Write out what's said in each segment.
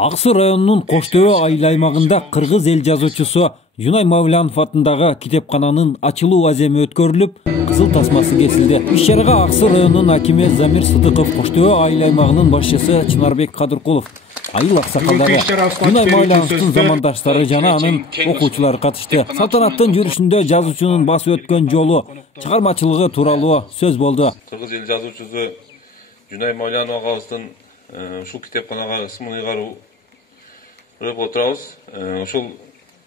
Аксы районунун Коштөбө айыл аймагында кыргыз эл жазуучусу Жунай Мавлянов атындагы китепкананын ачылуу аземи өткөрүлүп, кызыл тасмасы кесилди. Иш-чарага Аксы районунун акими Замир Сыдыков, Коштөбө айыл аймагынын башчысы Чынарбек Кадыркулов, айыл аксакалдары, Жунай Мавляновдун замандаштары жана анын окуучулары катышты. Салтанаттын жүрүшүндө жазуучунун басып өткөн жолу, чыгармачылыгы тууралуу сөз болду. Кыргыз эл жазуучусу Жунай Мавлянов агабыздын ушул китепканага ысмын ыйгаруу көрүп отурабыз. Ушул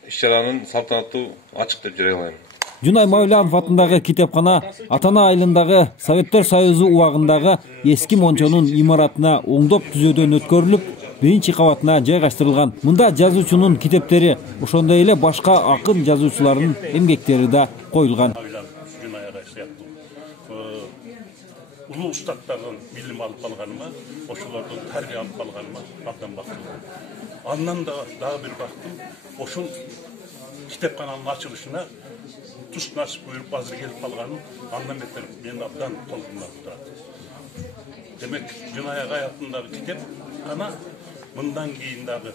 иш-чаранын салтанаттуу ачык деп жарыялайм. Жунай Мавлянов атындагы китепкана Ата-ана айылындагы Советтер Союзу убагындагы эски мончонун имаратына оңдоп түзөөдөн өткөрүлүп, биринчи кабатына жайгаштырылган. Мында жазуучунун китептери, ошондой эле башка акын жазуучулардын эмгектери да коюлган. Улуу устаттардан билим алып калганыма, ошолордон тарбия алып калганыма абдан бактылмын. Андан дагы бир бактым, ошол китепкананын ачылышына туш насип буйруп азыр келип калганым, андан бетер мен абдан толкунуп турат. Демек, Жунай агай атындагы китепкана мындан кийин дагы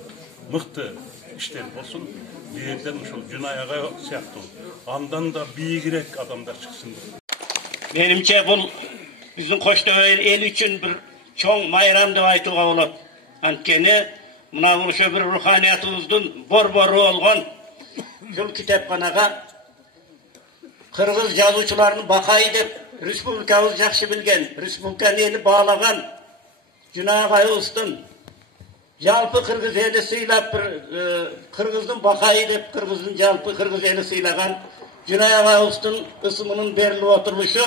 мыкты иштер болсун, бирден ушул Жунай агай сыяктуу андан да бийигирээк адамдар чыксын. Менимче бул биздин Коштөбө эл үчүн бир чоң майрам деп айтууга болот. Анткени мына ошо бир руханиятыбыздын борбору болгон ушул китепканага кыргыз жазуучуларынын бакайы деп республикабыз жакшы билген, республиканын эли баалаган Жунай агайыбыздын жалпы кыргыз эли сыйлап бир кыргыздын бакайы деп кыргыздын жалпы кыргыз эли сыйлаган Жунай агайыбыздын ысымынын берилип отурулушу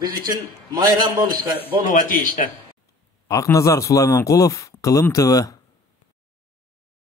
биз үчүн майрам болууга тийиштүү. Акназар Сулайманкулов, Кылым ТВ.